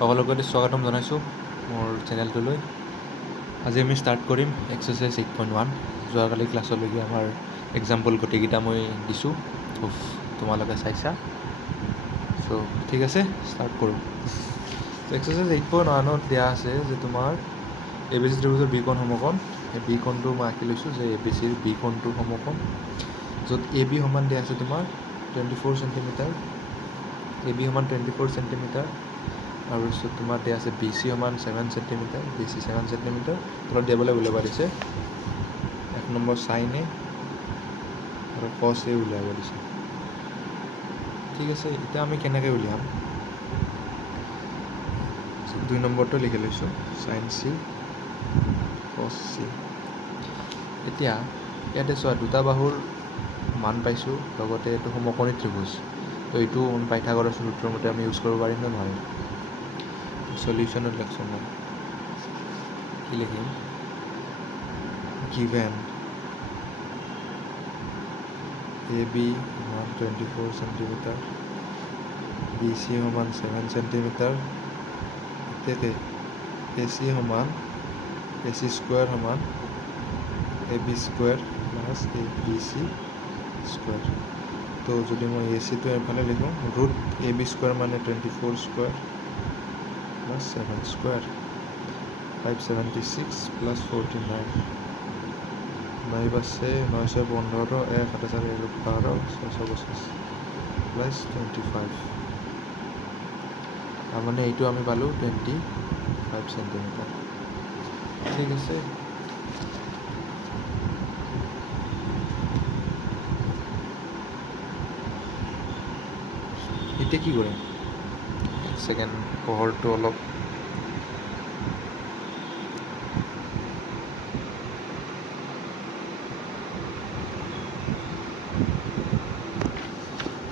সকলোকে স্বাগতম জনাইছোঁ মোৰ চেনেলটোলৈ। আজি আমি ষ্টাৰ্ট কৰিম এক্সাৰচাইজ 8.1। যোৱাকালি ক্লাছলৈকে আমাৰ এক্সাম্পল গোটেইকেইটা মই দিছোঁ, তোমালোকে চাইছা। চ' ঠিক আছে, ষ্টাৰ্ট কৰোঁ। এক্সাৰচাইজ 8.1ত দিয়া আছে যে তোমাৰ এ বি চি ত্ৰিভুজৰ বি কোণ সমকোণ। এই বি কোণটো মই আঁকি লৈছোঁ যে এ বি চিৰ বি কোণটোৰ সমকোণ, য'ত এ বি সমান দিয়া আছে তোমাৰ 24 চেণ্টিমিটাৰ, এ বি সমান 24 চেণ্টিমিটাৰ, তাৰপিছত তোমাৰ দিয়া আছে বি চি সমান 7 চেণ্টিমিটাৰ, বি চি 7 চেণ্টিমিটাৰ। তলত দিবলৈ উলিয়াব দিছে 1 নম্বৰ চাইন এ আৰু কছ এ উলিয়াব দিছে। ঠিক আছে, এতিয়া আমি কেনেকৈ উলিয়াম? 2 নম্বৰটো লিখি লৈছোঁ, চাইন চি কছ চি। এতিয়া ইয়াতে চোৱা, দুটা বাহুৰ মান পাইছোঁ, লগতে এইটো সমকোণী ত্ৰিভুজ। তো এইটো পাইথাগোৰাছ সূত্ৰৰ মতে আমি ইউজ কৰিব পাৰিম নে নোৱাৰিম? সলিউশ্যনত লেকশ্যন কি লিখিম? গিভেন এ বি সমান 24 চেণ্টিমিটাৰ, বি চি সমান 7 চেণ্টিমিটাৰ, তেতে এ চি সমান এ চি স্কুৱেৰ সমান A B square plus A B C square. তো যদি মই এ চিটো এফালে লিখোঁ, ৰুট এ বি স্কুৱেৰ মানে 24 স্কুৱেৰ প্লাছ 7 স্কুৱেৰ, 576 প্লাছ 49, 9 আছে 9 6 15, 1 7 4 12, 625 প্লাছ 25। তাৰমানে এইটো আমি পালোঁ 25 চেণ্টিমিটাৰ। ঠিক আছে, এতিয়া কি কৰিম? এক ছেকেণ্ড, পোহৰটো অলপ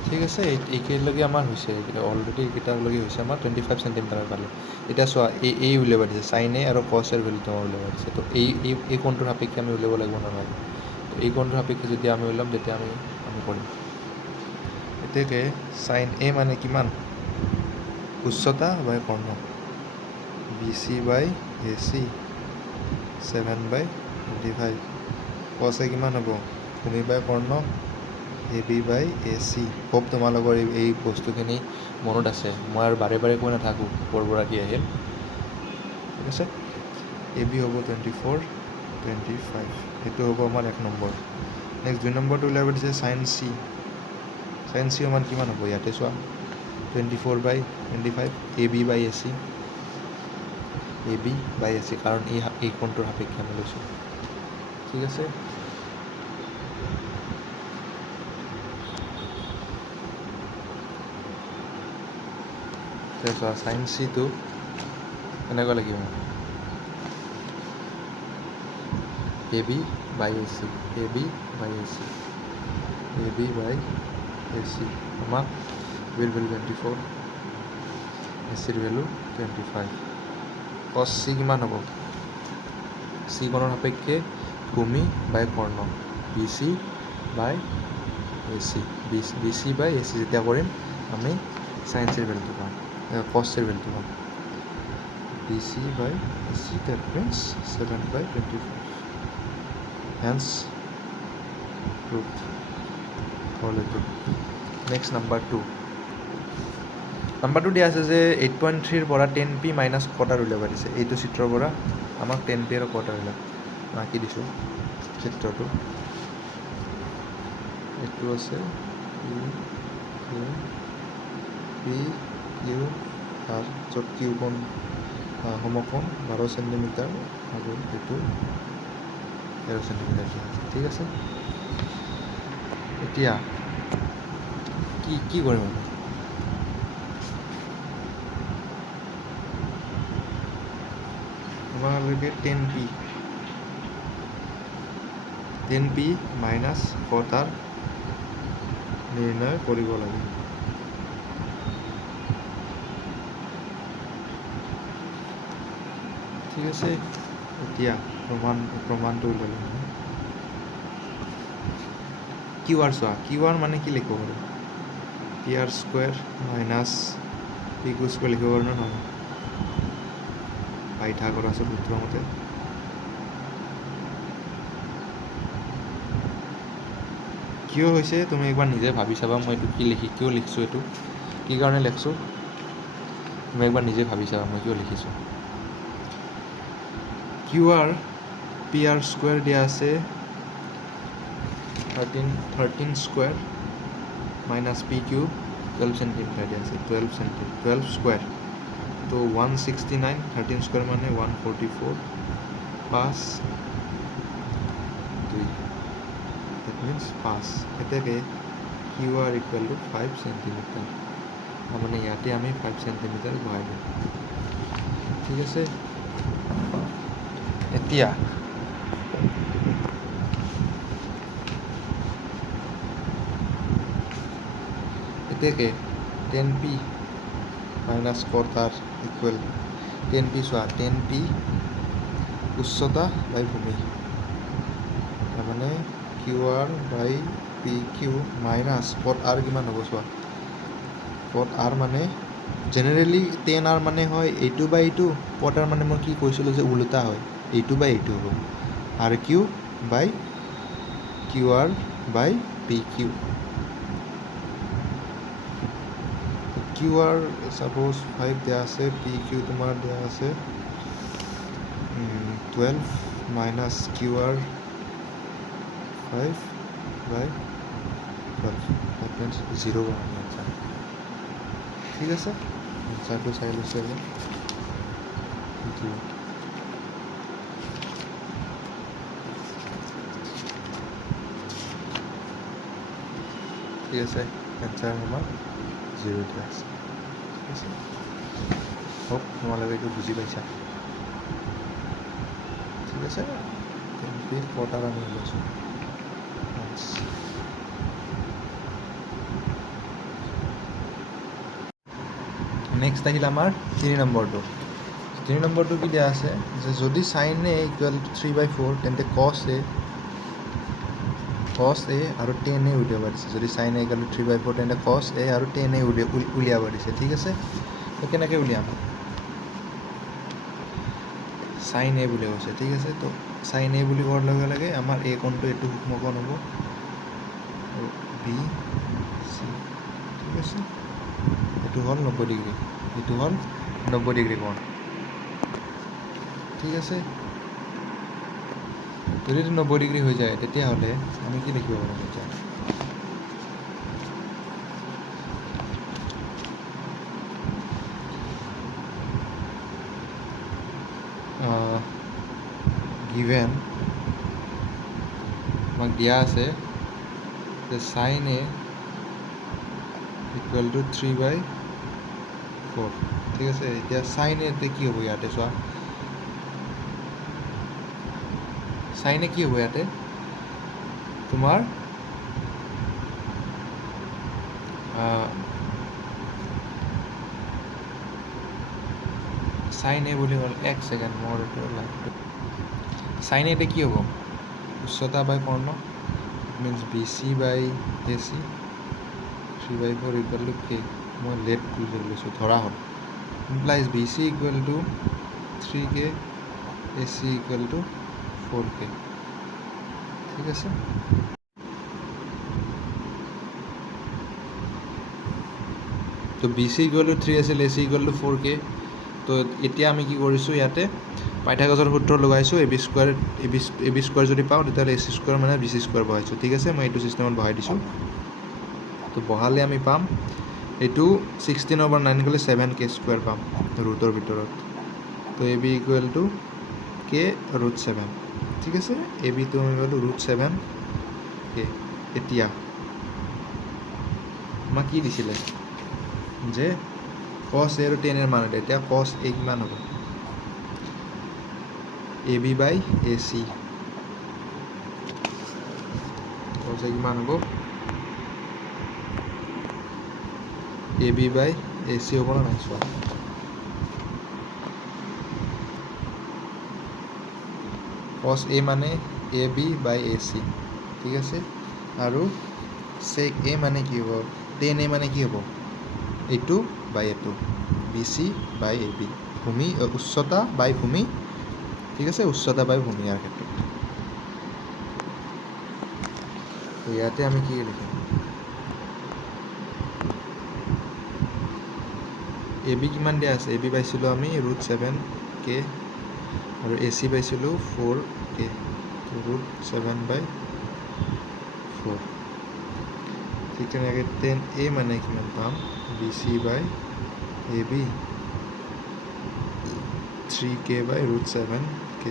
ঠিক আছে। এইকেইলৈকে আমাৰ হৈছে, অলৰেডি এইকেইটালৈকে হৈছে আমাৰ 25 চেণ্টিমিটাৰ পালোঁ। এতিয়া চোৱা, এই উলিয়াব দিছে, চাইন এ আৰু কছ এৰ ভেলুটো আমাৰ উলিয়াব দিছে। তো এই কোণটোৰ সাপেক্ষে আমি উলিয়াব লাগিব নহয়। তো এই কোণটোৰ সাপেক্ষে যদি আমি উলিয়াম, তেতিয়া আমি কৰিম। এতিয়াকে চাইন এ মানে কিমান? উচ্চতা বাই কৰ্ণ, B C by A C 7/25। Cos A কিমান হ'ব? ভূমি বাই কৰ্ণ, A B by A C. Hope তোমালোকৰ এই বস্তুখিনি মনত আছে, মই আৰু বাৰে বাৰে কৈ নাথাকোঁ ক'ৰ পৰা কি আহিল। ঠিক আছে, এ বি হ'ব 24 25, সেইটো হ'ব আমাৰ 1 নম্বৰ। নেক্সট 2 নম্বৰটো উলিয়াব দিছে চাইন চি। চাইন চি সমান কিমান হ'ব? ইয়াতে চোৱা, 24/25, এ B by A C, A B by A C, কাৰণ এই কোণটোৰ সাপেক্ষে আমি লৈছোঁ। ঠিক আছে, চোৱা, চাইন চিটো এনেকুৱা লাগিব, এ B by A C, A B by A C, A B by A C সমান বিৰ ভেলু 24, এ চিৰ ভেলু 25। কছ চি কিমান হ'ব? চি কোণৰ সাপেক্ষে ভূমি বাই কৰ্ণ, B C by A C, B C by A C যেতিয়া কৰিম আমি চাইন চিৰ ভেলুটো পাম, কছ চিৰ ভেলুটো পাম, B C by A C, that means 7/25। Hence proved হ'ল এইটো। নেক্সট নাম্বাৰ 2 দিয়া আছে যে 8.3ৰ পৰা 10p মাইনাছ কোৱাৰ্টাৰ উলিয়াব দিছে। এইটো চিত্ৰৰ পৰা আমাক 10p আৰু কোৱাৰ্টাৰ উলিয়াব আঁকি দিছোঁ চিত্ৰটো। এইটো আছে পি কিউ আৰ, য'ত কিউ কোণ সমকোণ 12 চেণ্টিমিটাৰ আৰু এইটো 13 চেণ্টিমিটাৰ। ঠিক আছে, এতিয়া কি কৰিম আমি? আমালোকে 10p মাইনাছ কোৱাৰ্টাৰ নিৰ্ণয় কৰিব লাগে। ঠিক আছে, এতিয়া প্ৰমাণটো উলিয়ালোঁ। কিউ আৰ চোৱা, কিউ আৰ মানে কি লিখিব পাৰোঁ? P R square minus P Q square লিখিব পাৰোঁ নে নহয়? পাইথাগোৰাছৰ সূত্ৰ মতে কিয় হৈছে তুমি একবাৰ নিজে ভাবি চাবা মই এইটো কিয় লিখিছোঁ এইটো কি কাৰণে লিখিছোঁ তুমি একবাৰ নিজে ভাবি চাবা মই কিয় লিখিছোঁ Q R P R square দিয়া আছে 13 square minus P Q 12 centimetre দিয়া আছে 12 স্কুৱেৰ তো 169 13 স্কুৱেৰ মানে 144 5 2 that means 5 এতেকে Q R equal to 5 centimetre মানে ইয়াতে আমি 5 সেন্টিমিটাৰ বহাই দিম ঠিক আছে এতিয়া এতেকে 10p minus cot r equal 10p চোৱা 10p উচ্চতা বাই ভূমি তাৰমানে Q R by P Q minus cot r কিমান হ'ব চোৱা cot r মানে জেনেৰেলি 10r মানে হয় এইটো বাই এইটো cot r মানে মই কি কৈছিলোঁ যে ওলোটা হয় এইটো বাই এইটো হ'ব আৰ Q by Q R by P Q Q R suppose 5 দিয়া আছে পি কিউ তোমাৰ দিয়া আছে 12 minus Q R 5 by 12 that means 0 বনাম আনসাৰ ঠিক আছে আনসাৰটো চাই লৈছোঁ এবাৰ ঠিক আছে আনসাৰ আমাৰ 0 দিয়া আছে ঠিক আছে হোপ তোমালোকে এইটো বুজি পাইছা ঠিক আছে কটাৰ আমি লৈছোঁ নেক্সট আহিল আমাৰ 3 নম্বৰটো কি দিয়া আছে যে যদি sin a ইকুৱেল টু 3/4 তেন্তে cos a আৰু tan a উলিয়াব দিছে যদি sin a ইকুৱেল টু 3/4 তেন্তে cos a আৰু tan a উলিয়াব দিছে ঠিক আছে তো কেনেকৈ উলিয়াম sin a বুলি কৈছে ঠিক আছে তো sin a বুলি কোৱাৰ লগে লগে আমাৰ a কোণটো এইটো সূক্ষ্মকোণ হ'ব b c ঠিক আছে এইটো হ'ল 90 ডিগ্ৰী এইটো হ'ল 90 ডিগ্ৰী কোণ ঠিক আছে যদি 90 ডিগ্ৰী হৈ যায় তেতিয়াহ'লে আমি কি লিখিব পাৰোঁ এতিয়া গিভেন আমাক দিয়া আছে যে sin a ইকুৱেল টু 3/4 ঠিক আছে এতিয়া sin a তে কি হ'ব ইয়াতে চোৱা sin a কি হ'ব ইয়াতে তোমাৰ sin a বুলি হ'ল এক ছেকেণ্ড মোৰ এইটো লাইটটো sin a তে কি হ'ব উচ্চতা বাই কৰ্ণ means B C by A C 3/4 equal to K মই লেট বুলি লৈছোঁ ধৰা হ'ল implies B C equal to 3k A C equal to 4k ঠিক আছে তো বি চি ইকুৱেল টু 3 আছিল এ চি ইকুৱেল টু 4k তো এতিয়া আমি কি কৰিছোঁ ইয়াতে পাইথাগোৰাছৰ সূত্ৰ লগাইছোঁ এ বি স্কুৱাৰ যদি পাওঁ তেতিয়াহ'লে এ চি স্কুৱাৰ মানে বি চি স্কুৱাৰ বহাইছোঁ ঠিক আছে মই এইটো চিষ্টেমত বহাই দিছোঁ তো বহালে আমি পাম এইটো 16/9 গ'লে 7k স্কুৱাৰ পাম ৰুটৰ ভিতৰত তো A B equal to K root 7 ঠিক আছে এ বিটো আমি পালোঁ ৰুট 7k এতিয়া আমাক কি দিছিলে যে cos a আৰু tan a মান এতিয়া cos a কিমান হ'ব A B by A C cos a কিমান হ'ব A B by A C হ'ব না নাই চোৱা cos a মানে এ বি বাই এ চি ঠিক আছে আৰু sec a মানে কি হ'ব tan a মানে কি হ'ব এইটো বাই এইটো B C by A B ভূমি উচ্চতা বাই ভূমি, ঠিক আছে, উচ্চতা বাই ভূমি ইয়াৰ ক্ষেত্ৰত। তো ইয়াতে আমি কি লিখিম, এ বি কিমান দিয়া আছে, এ বি পাইছিলোঁ আমি √7k আৰু এ চি পাইছিলোঁ 4k, √7/4। ঠিক তেনেকৈ 10A মানে কিমান পাম, B C by A B 3k/√7k,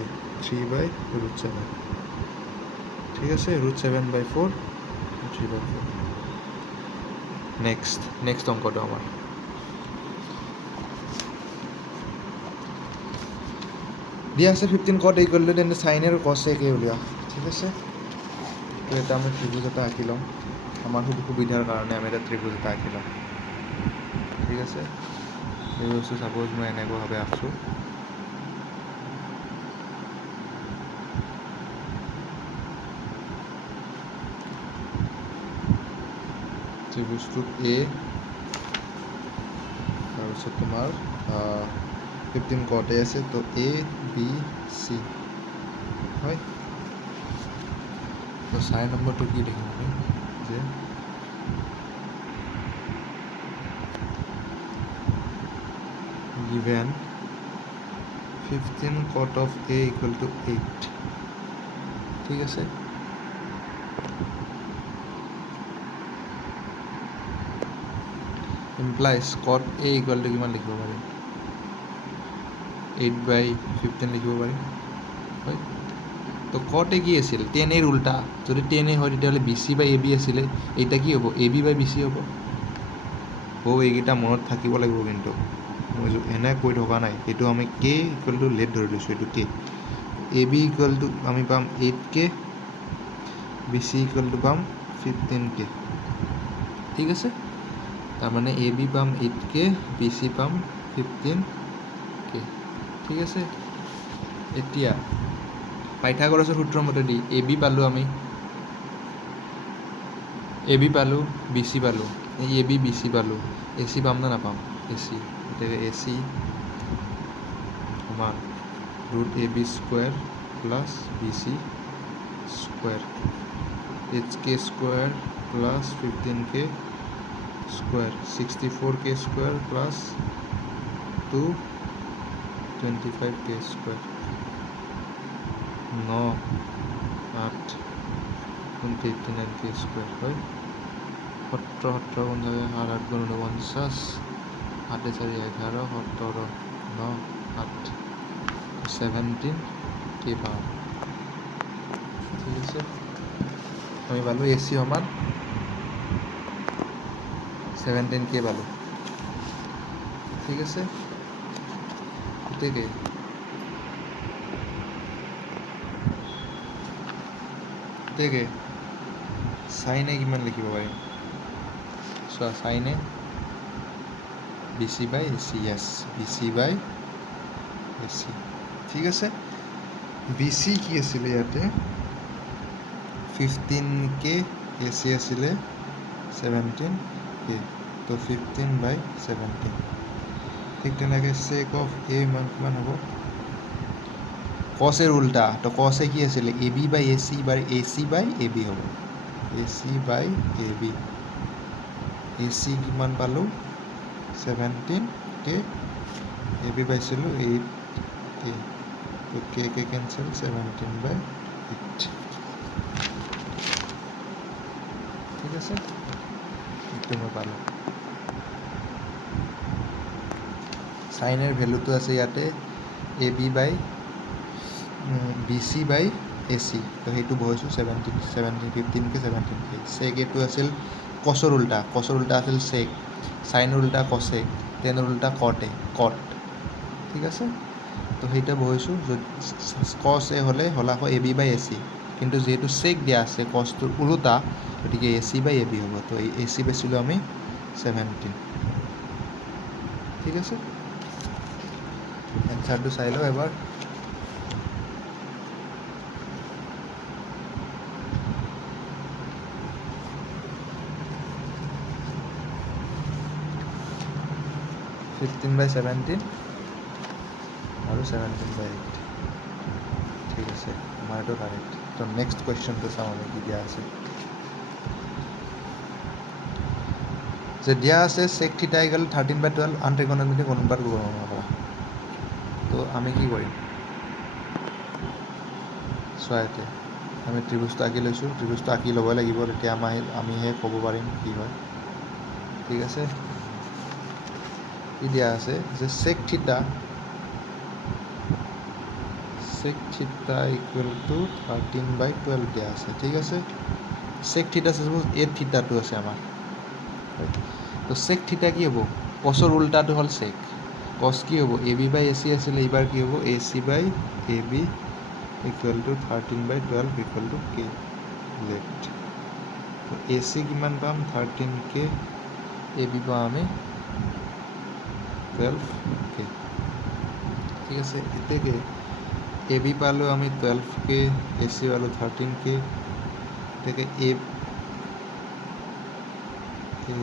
3/√7, ঠিক আছে, √7/4, 3/4। নেক্সট অংকটো আমাৰ দিয়া আছে 15 cot = তেন্তে সাইন আৰু কস এ কে উলিওৱা, ঠিক আছে। তো এটা আমি ত্ৰিভুজ এটা আঁকি ল'ম, আমাৰ সুবিধাৰ কাৰণে আমি এটা ত্ৰিভুজ এটা আঁকি ল'ম, ঠিক আছে। এই বস্তু ছাপ'জ মই এনেকুৱাভাৱে আঁকছোঁ, ত্ৰিভুজটোত এ, তাৰপিছত তোমাৰ 15 cot এ আছে, তো এ বি চি হয়। তো 4 নম্বৰটো কি দেখিম আমি, যে given 15 cot of A = 8, ঠিক আছে। implies cot A = কিমান লিখিব পাৰিম, 8/15 লিখিব পাৰিম, হয়। তো cot A কি আছিল, 10A উল্টা, যদি 10A হয় তেতিয়াহ'লে BC/AB আছিলে, এইটা কি হ'ব, AB/BC হ'ব। এইকেইটা মনত থাকিব লাগিব, কিন্তু মই এনে কৈ থকা নাই, এইটো আমি k = লেট ধৰি লৈছোঁ, এইটো k, AB = আমি পাম 8k, BC = পাম 15k, ঠিক আছে। তাৰমানে AB পাম 8k, BC পাম 15k, ঠিক আছে। এতিয়া পাইথাগোৰাছৰ সূত্ৰ মতেদি AB পালোঁ আমি, AB পালোঁ, BC পালোঁ, এই AB BC পালোঁ, AC পাম নে নাপাম, AC, গতিকে AC সমান √AB² + BC² HK² + 15k², 64k² + 225k², 9, 8, 89k² হয়। 17 17 7 8 × 49, 8 4 11, 17, 9, 8, 17k পাম, ঠিক আছে। আমি পালোঁ AC সমান 17k পালোঁ, ঠিক আছে। গতিকে চাইনে কিমান লিখিব পাৰিম, চোৱা, চাইনে BC/AC, য়েছ, BC/AC, ঠিক আছে। BC কি আছিলে ইয়াতে 15k, AC আছিলে 17k, তো 15/17। ঠিক তেনেকৈ sec of A কিমান হ'ব, cos A উল্টা, তো cos A কি আছিলে AB/AC AC/AB হ'ব, AC/AB, AC কিমান পালোঁ 17k, AB পাইছিলোঁ 8k, তো k কেঞ্চেল, 17/8, ঠিক আছে। এইটো মই পালোঁ। চাইনৰ ভেলুটো আছে ইয়াতে BC/AC, তো সেইটো বহাইছোঁ 15k 17k। চেক এইটো আছিল কচৰ উল্টা, আছিল চেক, চাইনৰ উল্টা কচে, টেনৰ উল্টা কট, ঠিক আছে। তো সেইটা বহাইছোঁ, cos A হ'লে আকৌ AB/AC, কিন্তু যিহেতু চেক দিয়া আছে কচটোৰ ওলোটা, গতিকে AC/AB হ'ব, তো এই AC পাইছিলোঁ আমি 17, ঠিক আছে। এনচাৰটো চাই লওঁ এবাৰ, আৰু 17/8 ঠিক আছে আমাৰ এইটো কাৰেক্ট তো নেক্সট কুৱেশ্যনটো চাওঁ আমি কি দিয়া আছে যে দিয়া আছে sec থিটা ইকুৱেল 13/12 আনট্ৰিগনমেট্ৰিক অনুপাত গণনা কৰা তো আমি কি কৰিম চোৱা ইয়াতে আমি ত্ৰিভুজটো আঁকি লৈছোঁ ত্ৰিভুজটো আঁকি ল'ব লাগিব তেতিয়া আমিহে ক'ব পাৰিম কি হয় ঠিক আছে কি দিয়া আছে যে sec থিটা ইকুৱেল টু 13/12 দিয়া আছে ঠিক আছে sec থিটা সাপোজ এই থিটাটো আছে আমাৰ তো sec থিটা কি হ'ব cosৰ উল্টাটো হ'ল sec cos কি হ'ব AB/AC আছিলে এইবাৰ কি হ'ব AC/AB equal to 13/12 equal to K left তো AC কিমান পাম 13K AB পাম আমি 12K ঠিক আছে এতেকে AB পালোঁ আমি 12K AC পালোঁ 13K এতেকে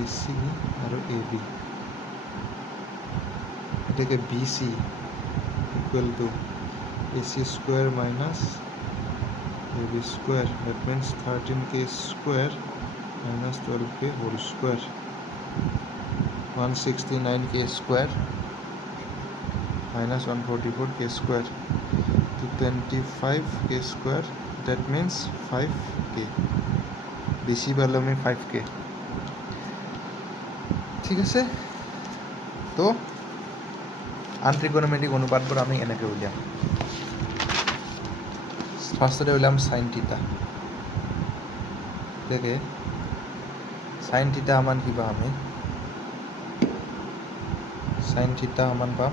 AC আৰু AB এতেকে BC equal to AC square minus AB square that means 13K square minus 12K whole square 169K square minus 144K square to 25K square that means 5K BC পালো আমি 5K ঠিক আছে তো আনট্ৰিগনমেট্ৰিক অনুপাতবোৰ আমি এনেকৈ উলিয়াম ফাৰ্ষ্টতে উলিয়াম সাইন থিটা গতিকে সাইন থিটা সমান কি পাম আমি সাইন থিটা সমান পাম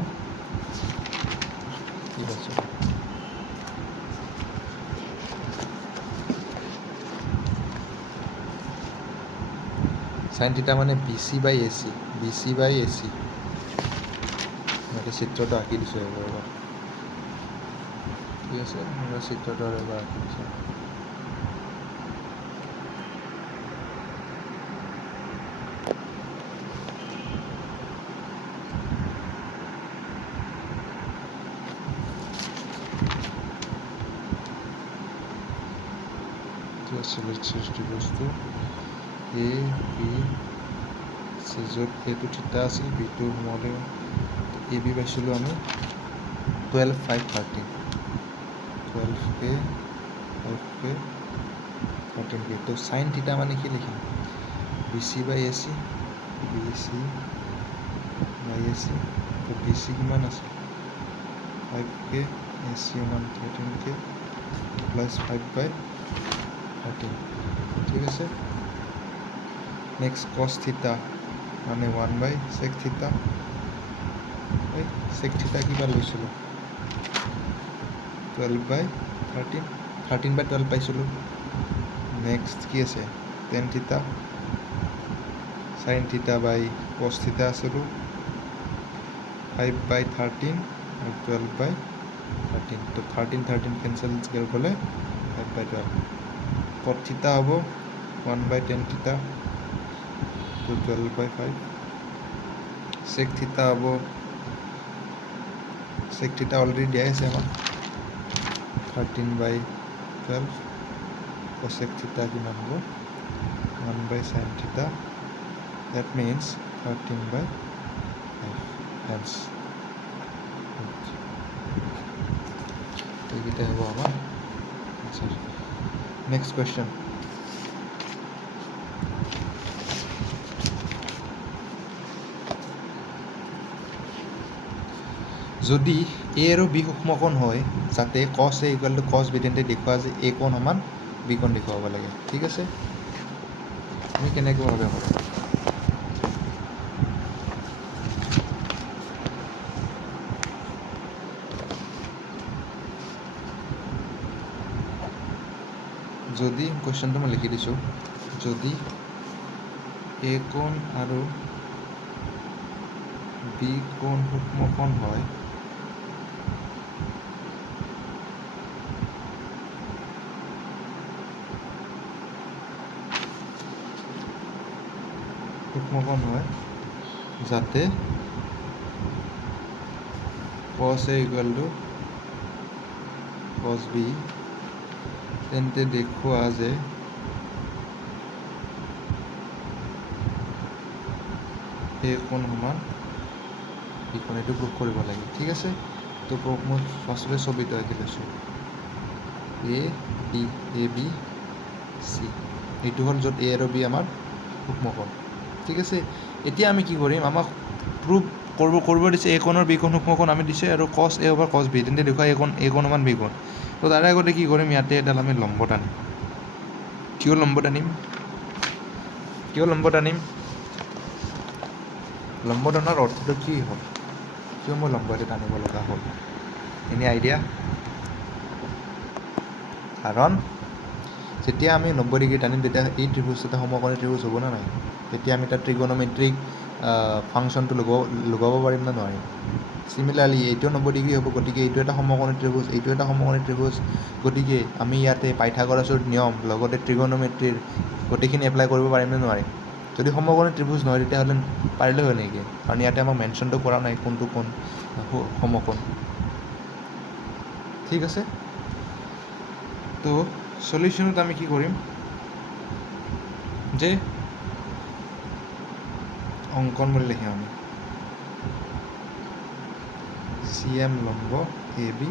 ঠিক আছে সাইন থিটা মানে BC/AC মই চিত্ৰটো আঁকি দিছোঁ এবাৰ ঠিক আছে মই চিত্ৰটো এবাৰ আঁকি দিছোঁ বস্তু A B য'ত এইটো থিটা আছিল বিটো সোমালে AB পাইছিলোঁ আমি 12/5 13 12K 13K তো সাইন থিটা মানে কি লিখিম BC/AC তো BC কিমান আছে 5K AC সমান 13K প্লাস 5/13 ঠিক আছে নেক্সট cos থিটা মানে 1/sec থিটা sec থিটা কিমান লৈছিলোঁ 12/13 13/12 পাইছিলোঁ নেক্সট কি আছে tan থিটা sin থিটা বাই cos থিটা আছিলোঁ 5/13 আৰু 12/13 তো 13 কেঞ্চেল গ'লে 5/12 cot থিটা হ'ব 1/tan থিটা তো 12/5 sec থিটা হ'ব sec থিটা অলৰেডি দিয়া আছে আমাক 13/12 cosec থিটা কিমান হ'ব 1/sin থিটা that means 13/5 hence এইকেইটা হ'ব আমাৰ আনসাৰ নেক্সট কুৱেশ্যন যদি A আৰু B সূক্ষ্মকোণ হয় যাতে cos A equal to cos B তেন্তে দেখুওৱা যে A কোণ সমান B কোণ দেখুৱাব লাগে ঠিক আছে আমি কেনেকৈ ভাবে কৰিম যদি কুৱেশ্যনটো মই লিখি দিছোঁ যদি A কোণ আৰু B কোণ সূক্ষ্মকোণ হয় যাতে cos A equal to cos B, তেন্তে দেখুওৱা যে এই কোণ সমান এই কোণ, এইটো প্ৰুভ কৰিব লাগে। ঠিক আছে, তো মই ফাৰ্ষ্টতে ছবিটো আঁকি লৈছোঁ। এ বি চি, এইটো হ'ল য'ত এ আৰু বি আমাৰ সূক্ষ্মকোণ। ঠিক আছে, এতিয়া আমি কি কৰিম, আমাক প্ৰুভ কৰিব দিছে এ কোণৰ বি কোণ সূক্ষ্মকোণ আমি দিছে, আৰু cos A over cos B, তেন্তে দেখুওৱা এ কোণ সমান বি কোণ। তো তাৰে আগতে কি কৰিম, ইয়াতে এডাল আমি লম্ব টানিম। কিয় লম্ব টানিম? লম্ব টানাৰ অৰ্থটো কি হ'ল? কিয় মই লম্ব এটা টানিব লগা হ'ল? এনে আইডিয়া? কাৰণ যেতিয়া আমি 90 ডিগ্ৰী টানিম তেতিয়া এই ত্ৰিভুজ এটা সমকোণী ত্ৰিভুজ হ'ব নে নাই? তেতিয়া আমি তাত ট্ৰিগনমেট্ৰিক ফাংচনটো লগাব পাৰিম নে নোৱাৰিম? চিমিলাৰলি এইটো 90 ডিগ্ৰী হ'ব, গতিকে এইটো এটা সমকোণী ত্ৰিভুজ, এইটো এটা সমকোণী ত্ৰিভুজ, গতিকে আমি ইয়াতে পাইথাগোৰাছৰ নিয়ম লগতে ট্ৰিগনমেট্ৰিৰ গোটেইখিনি এপ্লাই কৰিব পাৰিম নে নোৱাৰিম? যদি সমকোণী ত্ৰিভুজ নহয় তেতিয়াহ'লে পাৰিলে হয় নেকি? কাৰণ ইয়াতে আমাক মেনশ্যনটো কৰা নাই কোনটো কোণ সমকোণ। ঠিক আছে, তো সলিউশ্যনত আমি কি কৰিম যে অংকন বুলি লিখিম আমি CM লম্ব AB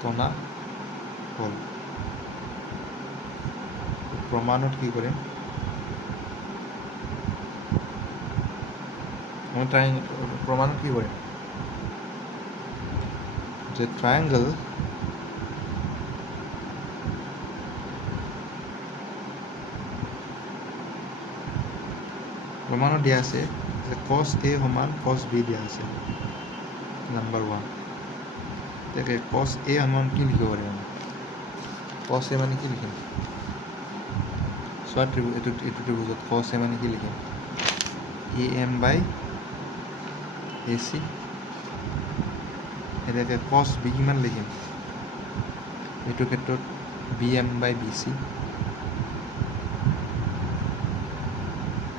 টনা হ'ল। প্ৰমাণত কি কৰিম, প্ৰমাণত কি কৰিম যে ট্ৰায়েংগল প্ৰমাণত দিয়া আছে যে cos A সমান cos B দিয়া আছে। নাম্বাৰ 1, তাকে cos A সমান কি লিখিব পাৰিম আমি? cos A মানে কি লিখিম? চোৱা এইটো ত্ৰিভুজত cos A মানে কি লিখিম? AM/AC। এতিয়াকে cos B কিমান লিখিম? এইটো ক্ষেত্ৰত BM/BC।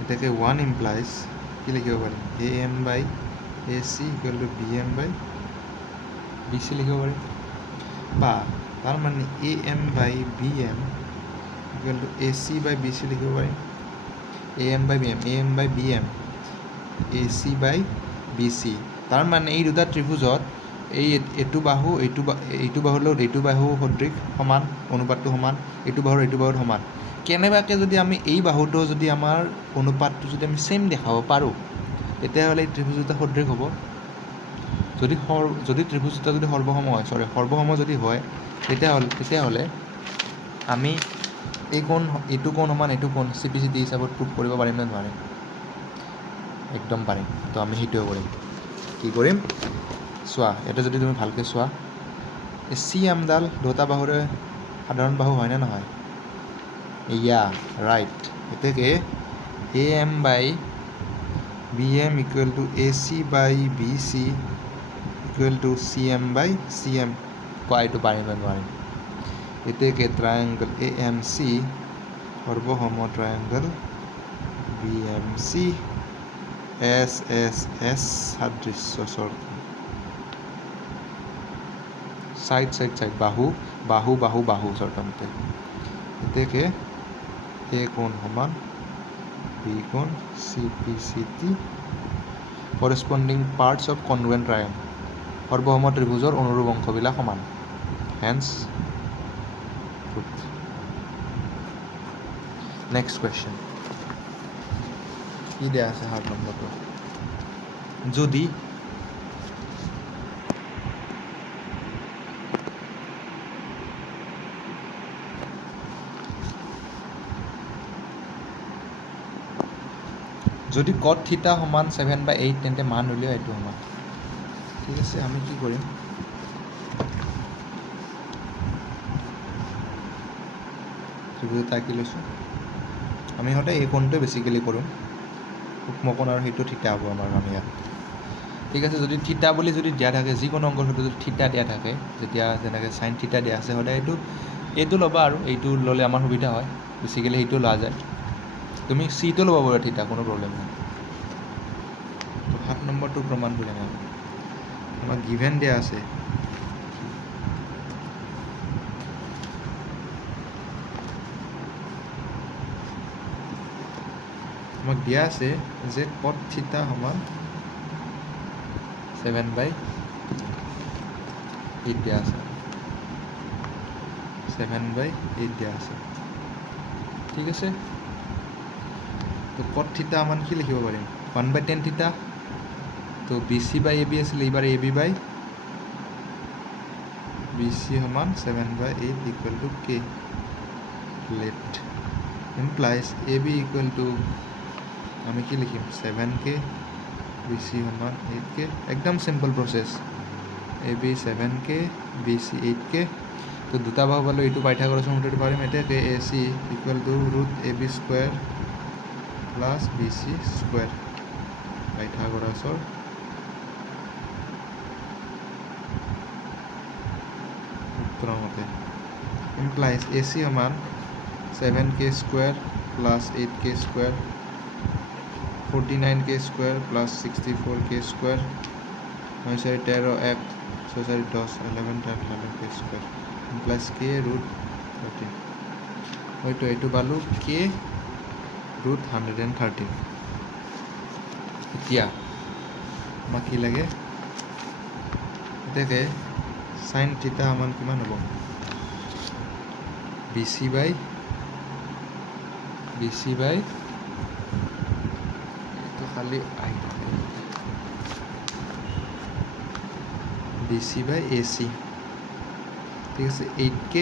এতিয়াকে 1 ইমপ্লাইজ কি লিখিব পাৰিম? AM/AC ইকুৱেল টু BM/BC লিখিব পাৰিম। বা তাৰমানে AM/BM ইকুৱেল টু AC/BC লিখিব পাৰিম। AM/BM AC/BC, তাৰমানে এই দুটা ত্ৰিভুজত এইটো বাহু এইটো বাহুৰ লগত এইটো বাহু সদৃশ সমান, অনুপাতটো সমান, এইটো বাহুৰ সমান। কেনেবাকৈ যদি আমি এই বাহুটো যদি আমাৰ অনুপাতটো যদি আমি ছেম দেখাব পাৰোঁ তেতিয়াহ'লে এই ত্ৰিভুজ দুটা সদৃশ হ'ব। যদি ত্ৰিভুজ দুটা যদি সৰ্বসম যদি হয় তেতিয়াহ'লে আমি এইটো কোণ সমান এইটো কোণ CPCT হিচাপত প্ৰুভ কৰিব পাৰিম নে নোৱাৰিম? একদম পাৰিম। তো আমি সেইটোৱে কৰিম। কি কৰিম চোৱা, এটা যদি তুমি ভালকৈ চোৱা, এই CMডাল দুটা বাহুৰে সাধাৰণ বাহু হয়নে নহয়? ৰাইট। গতিকে AM/BM equal to AC/BC equal to CM/CM। কোৱা এইটো পাৰিম নে নোৱাৰিম? এতেকে ট্ৰায়েংগল AMC সৰ্বসম ট্ৰায়েংগল BMC SSS সাদৃশ্য চৰ্ত। সাইড বাহু চৰ্তমতে। এতেকে A কোণ সমান B কোণ CPCT corresponding parts of congruent triangle, সৰ্বসম ত্ৰিভুজৰ অনুৰূপ অংশবিলাক সমান। হেন্স নেক্সট কুৱেশ্যন কি দিয়া আছে? 7 নম্বৰটো, যদি cot থিটা সমান 7/8 তেন্তে মান উলিয়াও এইটো সমান। ঠিক আছে, আমি কি কৰিম, ত্ৰিভুজ এটা আঁকি লৈছোঁ। আমি সদায় এই কোণটোৱে বেছিকেলি কৰোঁ, সূক্ষ্মকোণ, আৰু সেইটো থিটা হ'ব আমাৰ মানে ইয়াত। ঠিক আছে, যদি থিটা বুলি যদি দিয়া থাকে, যিকোনো অংকৰ ক্ষেত্ৰত যদি থিটা দিয়া থাকে, যেতিয়া যেনেকৈ চাইন থিটা দিয়া আছে, সদায় এইটো ল'বা, আৰু এইটো ল'লে আমাৰ সুবিধা হয়, বেছিকেলি সেইটো লোৱা যায়। তুমি চিটো ল'ব পাৰা থিটা, কোনো প্ৰব্লেম নাই। 7 নম্বৰটো প্ৰমাণ বুলি নাই। আমাক গিভেন দিয়া আছে আমাক দিয়া আছে যে cot থিটা সমান 7/8 দিয়া আছে 7/8 দিয়া আছে ঠিক আছে তো cot থিটা সমান কি লিখিব পাৰিম 1/tan থিটা তো BC/AB আছিল এইবাৰ BC সমান 7/8 equal to K let implies AB equal to আমি কি লিখিম 7K BC সমান 8K একদম simple process AB 7K BC 8K তো দুটা বাহু পালোঁ এইটো পাইথাগোৰাছৰ মতেদি পাৰিম এতিয়া AC equal to root AB square plus BC square পাইথাগোৰাছৰ সূত্ৰৰ মতে implies AC সমান 7K square plus 8K square 49K square plus 64K square 9 4 13 1 6 4 10 11 10 11K square implies K root 13 হয়তো এইটো পালোঁ K ৰুট 113 এতিয়া আমাক কি লাগে এতিয়াকে সাইন থিটা সমান কিমান হ'ব BC বাই এইটো খালি আহি থাকে BC বাই AC ঠিক আছে 8K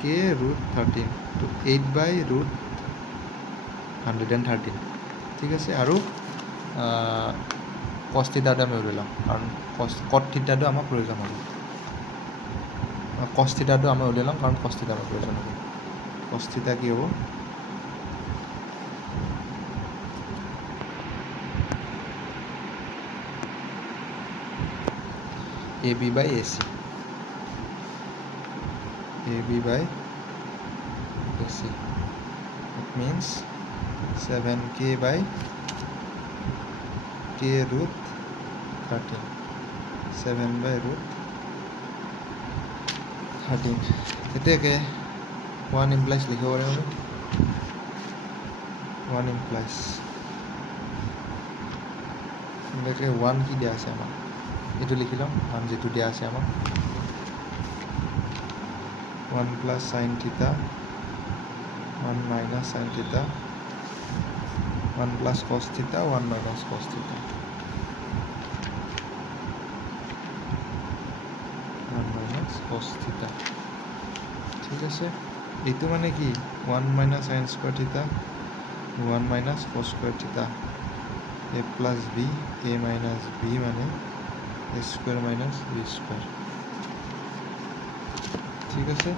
K ৰুট 13 তো 8/√113 ঠিক আছে আৰু cos থিটাটো আমি উলিয়াম কাৰণ cot থিটাটো আমাৰ প্ৰয়োজন হ'ব cos থিটাটো আমি উলিয়াম কাৰণ cos থিটা আমাৰ প্ৰয়োজন হ'ব cos থিটা কি হ'ব AB by AC it means 7K by K root 13 7/√13 এতিয়াকে 1 implies লিখিব পাৰিম আমি 1 implies এতিয়াকে 1 কি দিয়া আছে আমাক এইটো লিখি লম 1 যেটো দিয়া আছে আমাক 1 plus sin theta 1 minus sin theta 1 plus cos theta 1 minus cos theta 1 minus cos theta ঠিক আছে এইটো মানে কি 1 minus sin square theta 1 minus cos square theta a plus b a minus b মানে a square minus b square ঠিক আছে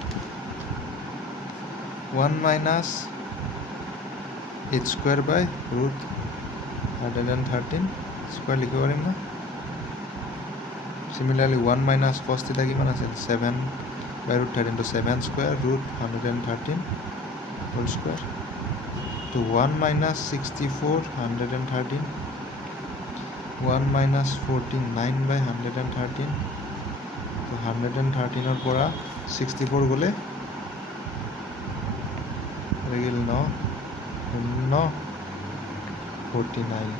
1 minus h square by root 113 square লিখিব পাৰিম না similarly 1 minus cos theta কিমান আছিল 7/√13 তো 7 square root 113 whole square তো 1 minus 64 113 1 minus 49/113 তো 113 পৰা 64 গ'লে রেগিল 9 49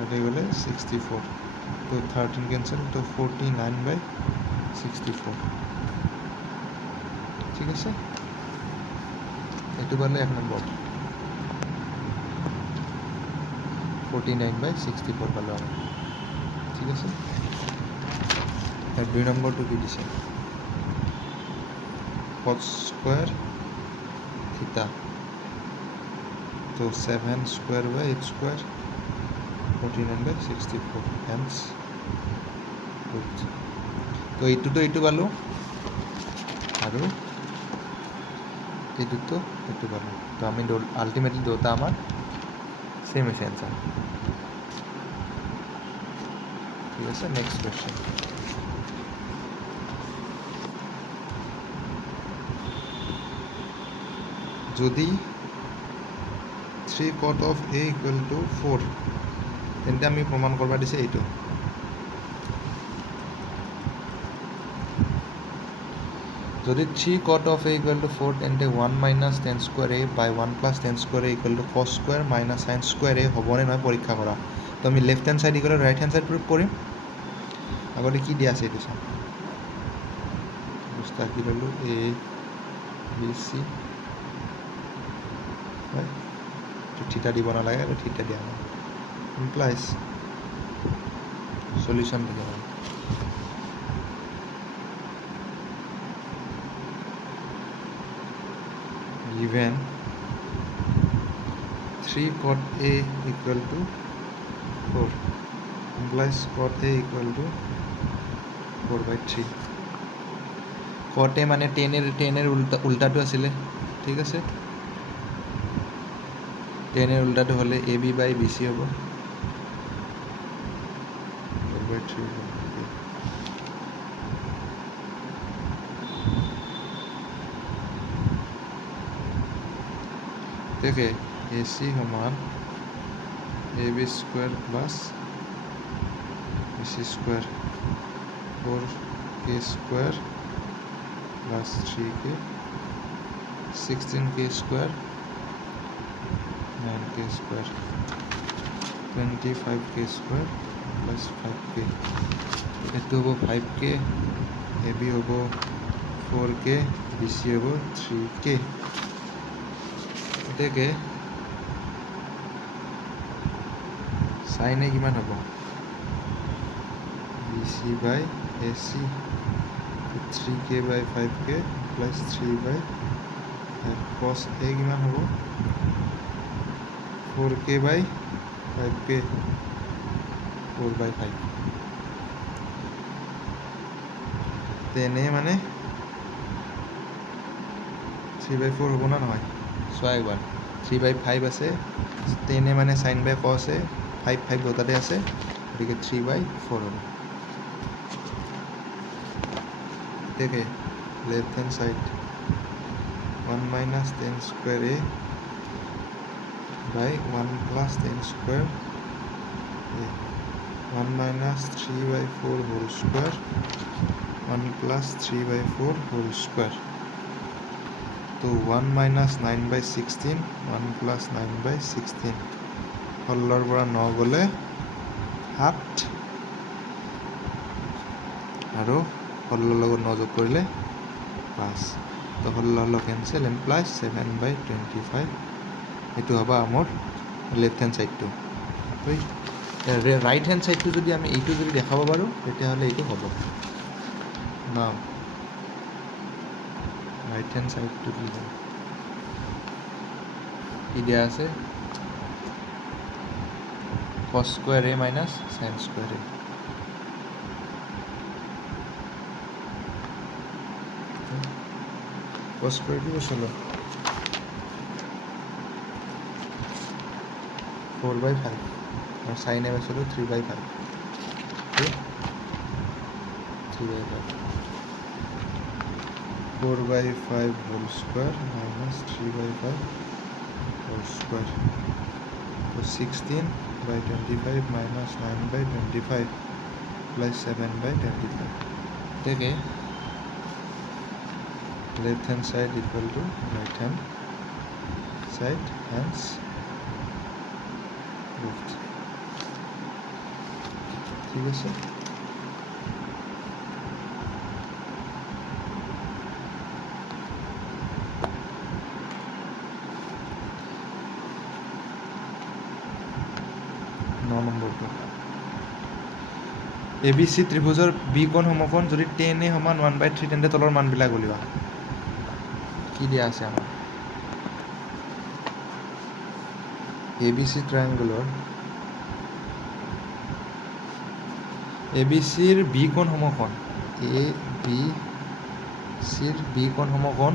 আগে গেলে 64 তো 13 ক্যান্সেল তো 49/64 ঠিক আছে এটু পারলে 1 নম্বর 49/64 পালো আমি ঠিক আছে আর 2 নম্বরটো কি দিছে cos square theta तो 7 square by h square 49/64 hence তো এইটো পালো আৰু এইটো পালো তো আমি আলটিমেটলি দুটা আমাৰ সেম আছে आंसर ঠিক আছে নেক্সট কোশ্চেন যদি 3 cot of a equal to 4 তেন্তে আমি প্ৰমাণ কৰিব দিছে এইটো যদি 3 cot of a equal to 4 তেন্তে 1 minus tan square a by 1 plus tan square a equal to cos square minus sin square a হ'বনে নহয় পৰীক্ষা কৰা তো আমি left hand side equal right hand side prove কৰিম আগতে কি দিয়া আছে এইটো চাম বস্তা কি ল'লোঁ a b c হয় থিটা দিব নালাগে আৰু থিটা দিয়া নাই implies solution দিব লাগে given 3 cot a equal to 4 implies cot a equal to 4 by 3 cot a মানে 10 এর উল্টাটো আছিলে ঠিক আছে 10 এর উল্টাটো হলে ab by bc হ'ব 4 by 3 দেখে AC সমান AB square plus BC square 4k square plus 3k 16k square 9k square 25k square plus 5k এটো হ'ব 5k AB হ'ব 4k BC হ'ব 3k এটাকে sin a কিমান হ'ব BC by AC 3k by 5k plus 3 by 5 cos a কিমান হ'ব 4k by 5k 4 by 5 তেনে মানে 3 by 4 হ'ব না নহয় চোৱা একবাৰ 3 by 5 আছে তেনে মানে sin by cos আছে 5 5 দুটাতে আছে গতিকে 3 by 4 হ'ব দেখে left hand side 1 minus tan square a by 1 plus tan square a 1 minus 3 by 4 whole square 1 plus 3 by 4 whole square तो 1 minus 9 by 16 1 plus 9 by 16 ষোল্লৰ পৰা 9 গ'লে 7 আৰু 16 লগত 9 যোগ কৰিলে 5 তো 16 কেনসেল implies 7 by 25 এইটো হ'ব আমাৰ লেফট হ্যান্ড সাইডটো ৰাইট হ্যান্ড সাইডটো যদি আমি এইটো যদি দেখাব পাৰো তেতিয়াহ'লে এইটো হ'ব নাও right hand side to the idea আছে cos square a minus sin square a cos square কি বসলো 4 by 5 আর sin a বসলো 3 by 5 okay 3 by 5 4 by 5 whole square minus 3 by 5 whole square so 16 by 25 minus 9 by 25 plus 7 by 25 take a left hand side equal to right hand side hence proved ঠিক আছে নম্বৰটো ABC ত্ৰিভুজৰ B কোণ সমকোণ যদি 10 সমান 1/3 তেন্তে তলৰ মানবিলাক উলিওৱা কি দিয়া আছে আমাৰ ABC ট্ৰায়াঙ্গলৰ ABCৰ বি কোণ সমকোণ ABCৰ বি কোণ সমকোণ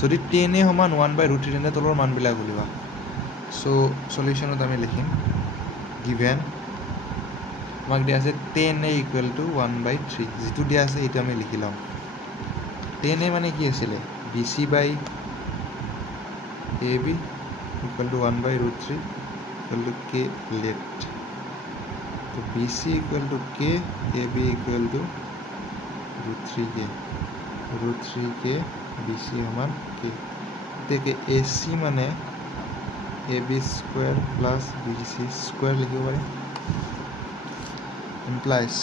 যদি 10 সমান 1/3 তেন্তে তলৰ মানবিলাক উলিওৱা সো সলিউশনত আমি লিখিম given আমাক দিয়া আছে 10a equal to 1/3 যেটো দিয়া আছে এটা আমি লিখি লম 10a মানে কি আছিল BC by AB equal to 1/3 equal to k left তো BC equal to K, AB equal to √3K, √3K, BC সমান K। গতিকে AC মানে AB square plus BC square লিখিব পাৰিম। Implies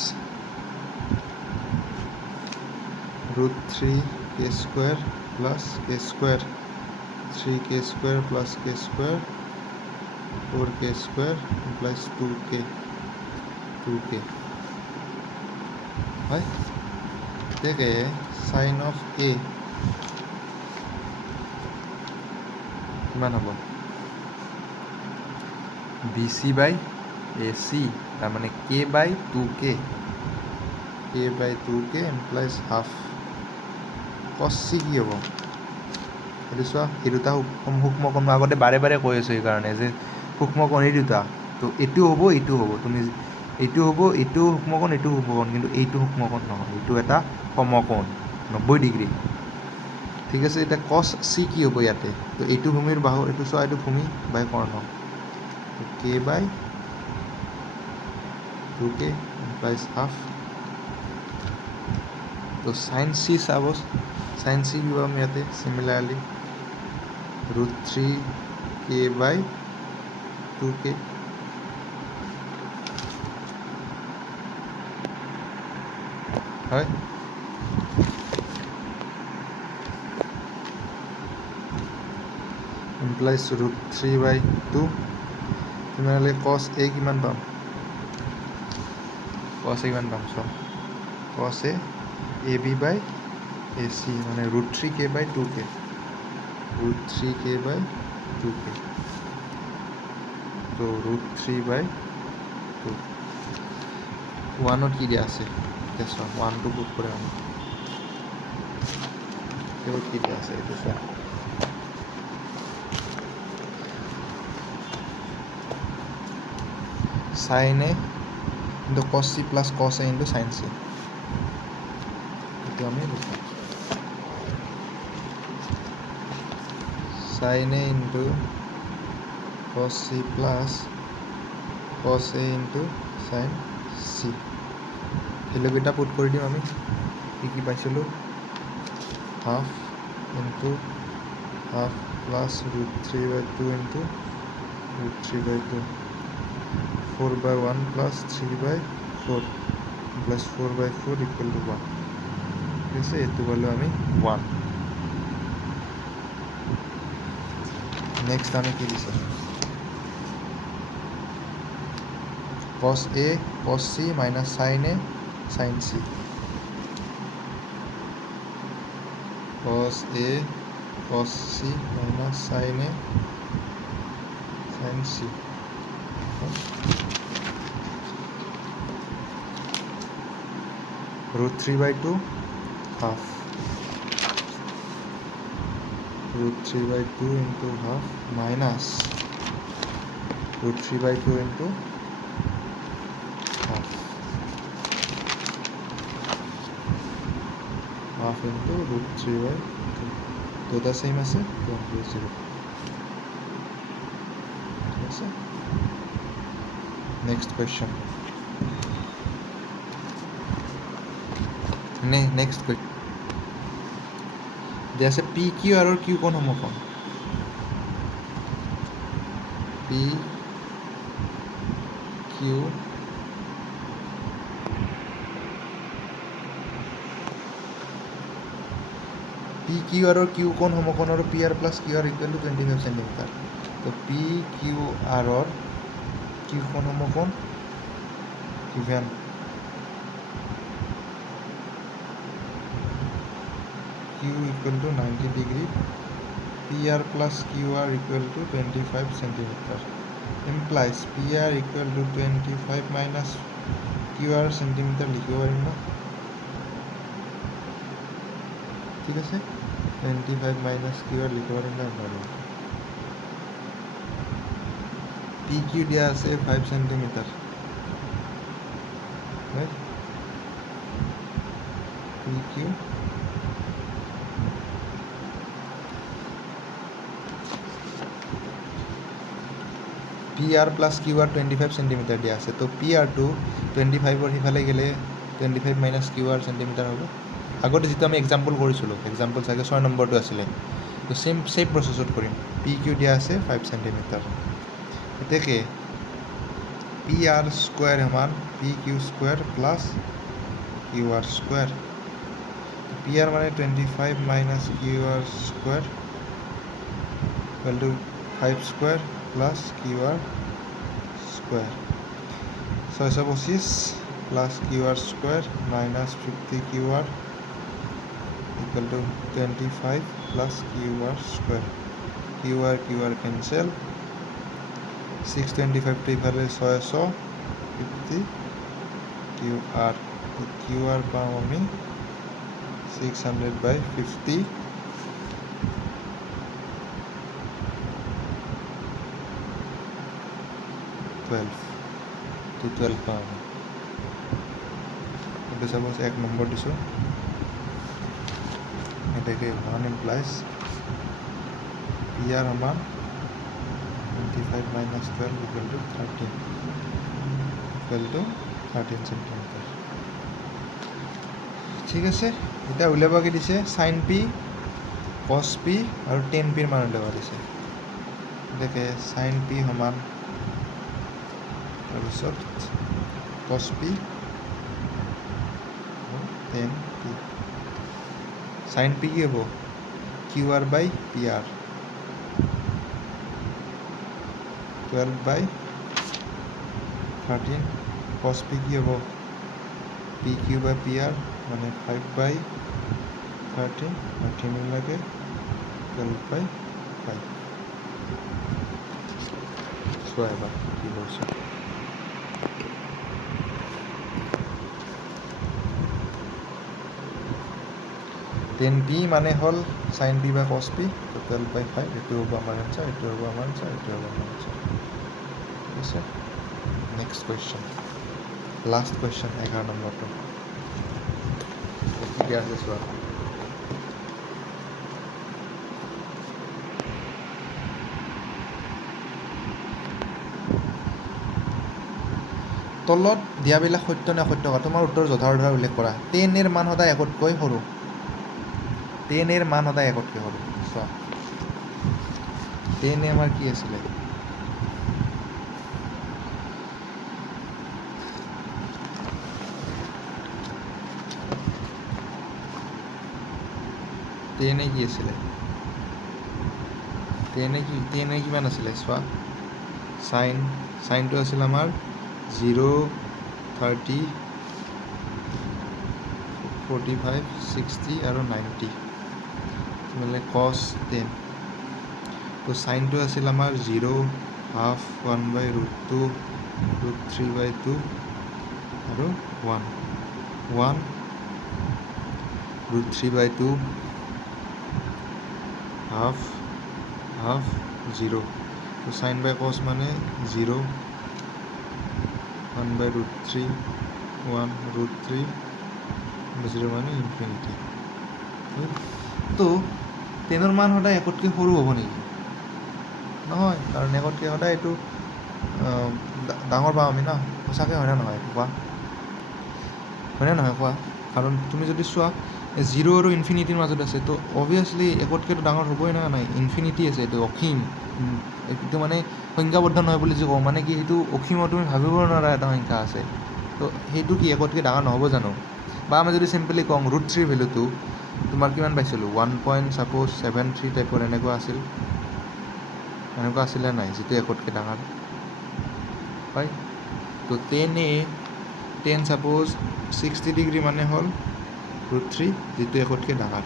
√3K square plus K square, 3K square plus K square, 4K square implies 2K হয়। গতিকে sign of A কিমান হ'ব? BC বাই AC, তাৰমানে K বাই 2K, K বাই 2K implies half. cos C কি হ'ব? সেইটো চোৱা, এই দুটা সূক্ষ্মকোণ মই আগতে বাৰে বাৰে কৈ আছোঁ সেইকাৰণে যে সূক্ষ্মকোণ এই দুটা, তো এইটো হ'ব এইটো হ'ব, তুমি এইটো হ'ব, এইটো সূক্ষ্মকোণ এইটো সূক্ষ্মকোণ, কিন্তু এইটো সূক্ষ্মকোণ নহয়, এইটো এটা সমকোণ 90 ডিগ্ৰী। ঠিক আছে, এতিয়া cos C কি হ'ব ইয়াতে? তো এইটো ভূমিৰ বাহু, এইটো চোৱা, এইটো ভূমি বাই কৰ্ণ, তো K বাই 2K ইমপ্লাইজ হাফ। তো সাইন C চাব, সাইন C কি পাম ইয়াতে? চিমিলাৰলি √3K বাই 2K, হয়। ইমপ্লাইজ √3/2, তেনেহ'লে cos A কিমান পাম? cos A কিমান পাম চোৱা, cos A AB by AC মানে √3K বাই 2K, √3K বাই 2K, তো √3/2। 1ত কি দিয়া আছে? এতিয়া চোৱা, 1টো পুট কৰে আমি, এইটো কি দিয়া আছে এইটো চোৱা, sine A into cos C plus cos A into sine C, এইটো আমি লিখিম sine A into cos C plus cos A into sine C। ভেলুকেইটা পুট কৰি দিম আমি, কি পাইছিলোঁ? Half into half plus √3/2 into √3/2, 4/1 plus 3/4 plus 4/4 equal to 1। ঠিক আছে, এইটো পালোঁ আমি 1। নেক্সট আমি কি দিছোঁ? cos A cos C minus sine A sine C, cos A cos C minus sine A sine C। √3/2 half, √3/2 into half minus √3/2 into half, half into √3/2, দুটা same আছে, 0। ঠিক আছে, নেক্সট কুৱেশ্যন, নেক্সট কুৱেশ্যন দিয়া আছে P Q আৰু Q কোণ সমকোণ, P Q আৰু কিউ কোণ সমকোণ, আৰু P R plus Q R equal to 25 centimetre. তো পি কিউ আৰৰ কিউ কোণ সমকোণ ইভেন Q equal to 90 degree, P R plus Q R equal to 25 centimetre, implies P R equal to 25 minus Q R centimetre লিখিব পাৰিম ন? ঠিক আছে, 25 minus Q R লিখিব পাৰিম ন? পি কিউ দিয়া আছে 5 centimetre, right? P Q PR plus QR 25 centimetre দিয়া আছে। তো PRটো 25ৰ সিফালে গ'লে 25 মাইনাছ QR চেণ্টিমিটাৰ হ'ব। আগতে যিটো আমি এক্সাম্পল কৰিছিলোঁ, এক্সাম্পল চাগে 6 নম্বৰটো আছিলে, তো চেম প্ৰচেছত কৰিম। PQ দিয়া আছে 5 চেণ্টিমিটাৰ। এতেকে PR স্কুৱাৰ সমান PQ square plus QR square. PR মানে 25 minus QR square equal to 5 square plus QR square. 625 plus QR square minus 50 QR equal to 25 plus QR square. QR cancel. 625টো ইফালে 650 QR পাম আমি 600/50 12 পাম। এইটো চাপ'জ 1 number দিছোঁ। এটাকে 1 ইমপ্লাইজ PR সমান 25 মাইনাছ 12 ইকুৱেল টু 13 চেণ্টিমিটাৰ। ঠিক আছে, এতিয়া উলিয়াবকে দিছে sin P cos P আৰু tan P ৰ মান উলিয়াব দিছে। গতিকে sin P সমান তাৰপিছত cos P tan P। sin P কি হ'ব? QR/PR 12/13। cos P কি হ'ব? PQ/PR মানে 5/13 আৰু 3 লাগে 12/5। চোৱা এবাৰ কি কৰিছে। tan P মানে হ'ল sin P বা cos P, তো 12/5। এইটো হ'ব আমাৰ এনচাৰ, এইটো হ'ব আমাৰ এনচাৰ, এইটো হ'ব আমাৰ এনচাৰ। ঠিক আছে, নেক্সট কুৱেশ্যন, লাষ্ট কুৱেশ্যন 11 নম্বৰটো। ঠিকে আছে, চোৱা। তলত দিয়াবিলাক সত্য নে অসত্য হোৱা তোমাৰ উত্তৰ যথাযথ উল্লেখ কৰা। tan ৰ মান সদায় 1তকৈ সৰু। tan ৰ মান সদায় 1তকৈ সৰু। চোৱা, tan আমাৰ কি আছিলে? tan কি আছিলে? tan কিমান আছিলে? চোৱা, চাইনটো আছিল আমাৰ 0, 30, 45, 60 আৰু 90। মানে cos 10। তো চাইনটো আছিল আমাৰ 0, হাফ, 1/√2, √3/2 আৰু 1, √3/2, হাফ, 0। তো সাইন বাই কস মানে 0, 1/√3, 1√3, 0 মানে ইনফিনিটি। তো 10ৰ মান সদায় 1তকৈ সৰু হ'ব নেকি? নহয়, কাৰণ 1তকৈ সদায় এইটো ডাঙৰ পাম আমি ন। সঁচাকৈ হয়নে নহয় কোৱা? হয়নে নহয় কোৱা? কাৰণ তুমি যদি চোৱা 0 আৰু ইনফিনিটিৰ মাজত আছে, তো অভিয়াছলি 1তকৈতো ডাঙৰ হ'বই না নাই। ইনফিনিটি আছে, এইটো অসীম। এইটো মানে সংখ্যাবদ্ধ নহয় বুলি যে কওঁ, মানে কি সেইটো অসীমত তুমি ভাবিব নোৱাৰা এটা সংখ্যা আছে। তো সেইটো কি 1তকৈ ডাঙৰ নহ'ব জানো? বা আমি যদি চিম্পলি কওঁ √3 ভেলুটো তোমাৰ কিমান পাইছিলোঁ? 1.73 টাইপৰ এনেকুৱা আছিল। এনেকুৱা আছিলে নাই যিটো 1তকৈ ডাঙৰ হয়? তো 10 ছাপ'জ 60 ডিগ্ৰী মানে হ'ল √3, যিটো 1তকৈ ডাঙৰ।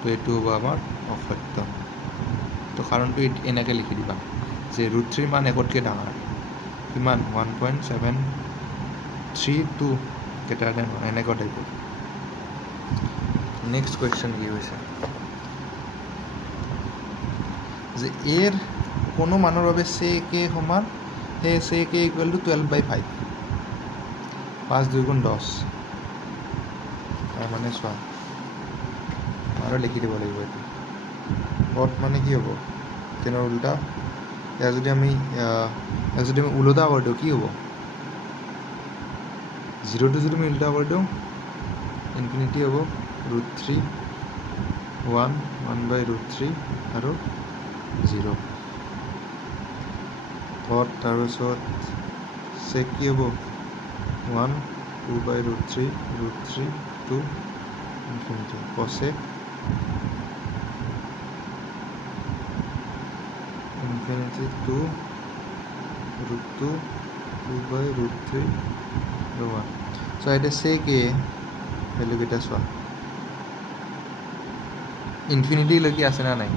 তো এইটো হ'ব আমাৰ অসত্য। তো কাৰণটো এনেকৈ লিখি দিবা যে √3 মান 1তকৈ ডাঙৰ। কিমান? 1.732 গ্ৰেটাৰ দেন 1, এনেকুৱা টাইপৰ। নেক্সট কুৱেশ্যন কি হৈছে যে এৰ কোনো মানৰ বাবে sec সমান, সেই sec ইকুৱেল টু 12/5। 5 2 গুণ 10। তাৰমানে চোৱা, আৰু লিখি দিব লাগিব এইটো। কট মানে কি হ'ব? 10ৰ উল্টা ইয়াক যদি আমি ওলোটা কৰি দিওঁ কি হ'ব 0টো যদি আমি ওলোটা কৰি দিওঁ ইনফিনিটি হ'ব √3 1/√3 আৰু 0 কট তাৰপিছত চেক কি হ'ব 1 2/√3 √3 2 ইনফিনিটি কচেক ইনফিনিটি 2 √2 2/√3 আৰু 1 চ' এতিয়া চেক এ ভেলুকেইটা চোৱা ইনফিনিটিলৈকে আছে না নাই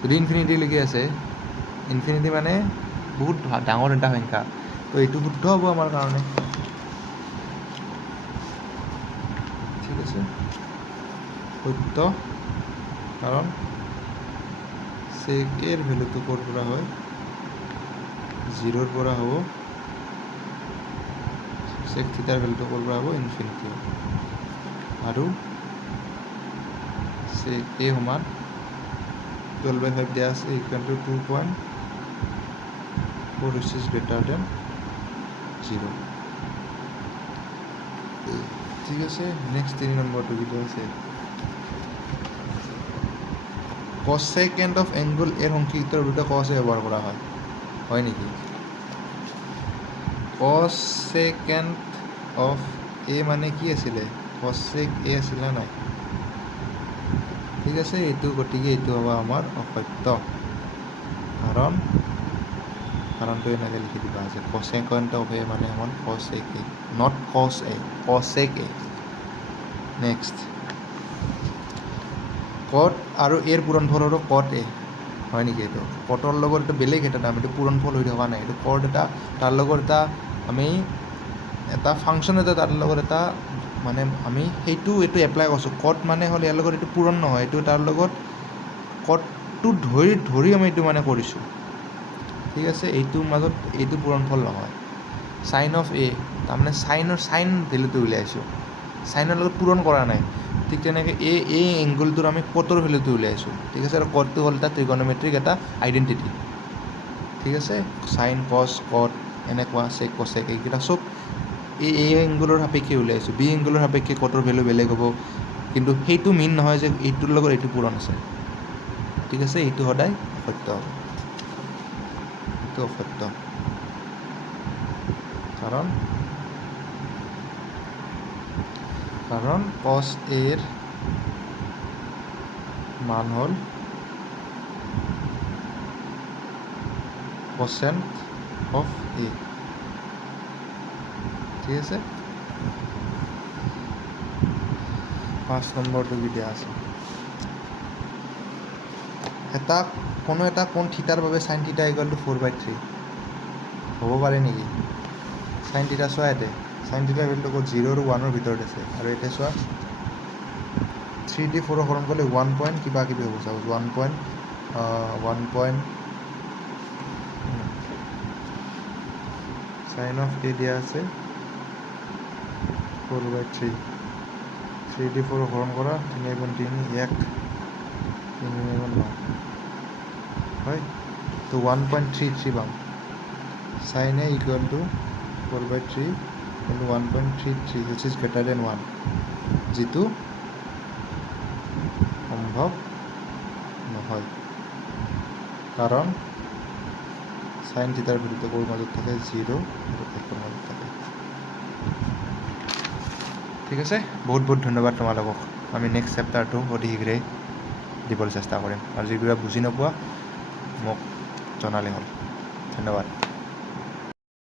যদি ইনফিনিটিলৈকে আছে ইনফিনিটি মানে বহুত ডাঙৰ এটা সংখ্যা তো এইটো শুদ্ধ হ'ব আমাৰ কাৰণে ঠিক আছে সত্য কাৰণ চেক এৰ ভেলুটো ক'ৰ পৰা হয় 0ৰ পৰা হ'ব চেক থিটাৰ ভেলুটো ক'ৰ পৰা হ'ব ইনফিনিটি আৰু চেক এ সমান 12/5 দিয়া আছে equal to 2.4 which is greater than 0 ঠিক আছে নেক্সট 3 নম্বৰটো কিটো আছে cosecant of angle এৰ সংক্ষিপ্তৰ ৰূপে cos এ ব্যৱহাৰ কৰা হয় নেকি cosecant of a মানে কি আছিলে cosec a আছিল না নাই ঠিক আছে এইটো গতিকে এইটো হ'ব আমাৰ অসত্য কাৰণটো এনেকৈ লিখি দিবা যে cosecant of a মানে হ'ল cosec a not cos a cosec a next কট আৰু এৰ পূৰণফল আৰু কট এ হয় নেকি এইটো কটৰ লগত এটা বেলেগ এটা নাম এইটো পূৰণফল হৈ থকা নাই এইটো কট এটা তাৰ লগত এটা আমি এটা ফাংচন এটা তাৰ লগত এটা মানে আমি এইটো এপ্লাই কৰিছোঁ কট মানে হ'ল ইয়াৰ লগত এইটো পূৰণ নহয় এইটো তাৰ লগত কটটো ধৰি আমি এইটো মানে কৰিছোঁ ঠিক আছে এইটোৰ মাজত এইটো পূৰণফল নহয় সাইন অফ এ তাৰমানে সাইন ভেলুটো উলিয়াইছোঁ সাইনৰ লগত পূৰণ কৰা নাই ঠিক তেনেকৈ এই এংগলটোৰ আমি কটৰ ভেলুটো উলিয়াইছোঁ ঠিক আছে আৰু কটটো হ'ল এটা ত্ৰিগনমেট্ৰিক এটা আইডেণ্টিটি ঠিক আছে সাইন কছ কট এনেকুৱা চেক কচেক এইকেইটা চব এই এংগলৰ সাপেক্ষে উলিয়াইছোঁ বি এংগলৰ সাপেক্ষে কটৰ ভেলু বেলেগ হ'ব কিন্তু সেইটো মিন নহয় যে এইটোৰ লগত এইটো পূৰণ আছে ঠিক আছে এইটো সদায় অসত্য হ'ব এইটো অসত্য কাৰণ cos এৰ মান হ'ল cosecant of a ঠিক আছে 5 নম্বৰটো কি দিয়া আছে কোনো এটা কোণ থিটাৰ বাবে sin থিটা ইকুৱেল টু 4/3 হ'ব পাৰে নেকি sin থিটা চোৱা ইয়াতে sin থিটা ভেলুটো ক'ত 0 আৰু 1ৰ ভিতৰত আছে আৰু এতিয়া চোৱা 3D 4 হৰণ কৰিলে 1 পইণ্ট কিবা কিবি হ'ব চাব 1 পইণ্ট sin of a দিয়া আছে 4/3 3D 4 হৰণ কৰা 3 × 3 1 3 × 9 হয় তো 1.33 পাম sin a equal to 4/3 into 1.33 which is greater than 1 যিটো সম্ভৱ নহয় কাৰণ sin থিটাৰ ভেলুটো ক'ৰ মাজত থাকে 0 আৰু 1ৰ মাজত থাকে ঠিক আছে বহুত ধন্যবাদ তোমালোকক আমি নেক্সট চেপ্টাৰটো অতি শীঘ্ৰেই দিবলৈ চেষ্টা কৰিম আৰু যিবিলাক বুজি নোপোৱা মোক জনালে হ'ল ধন্যবাদ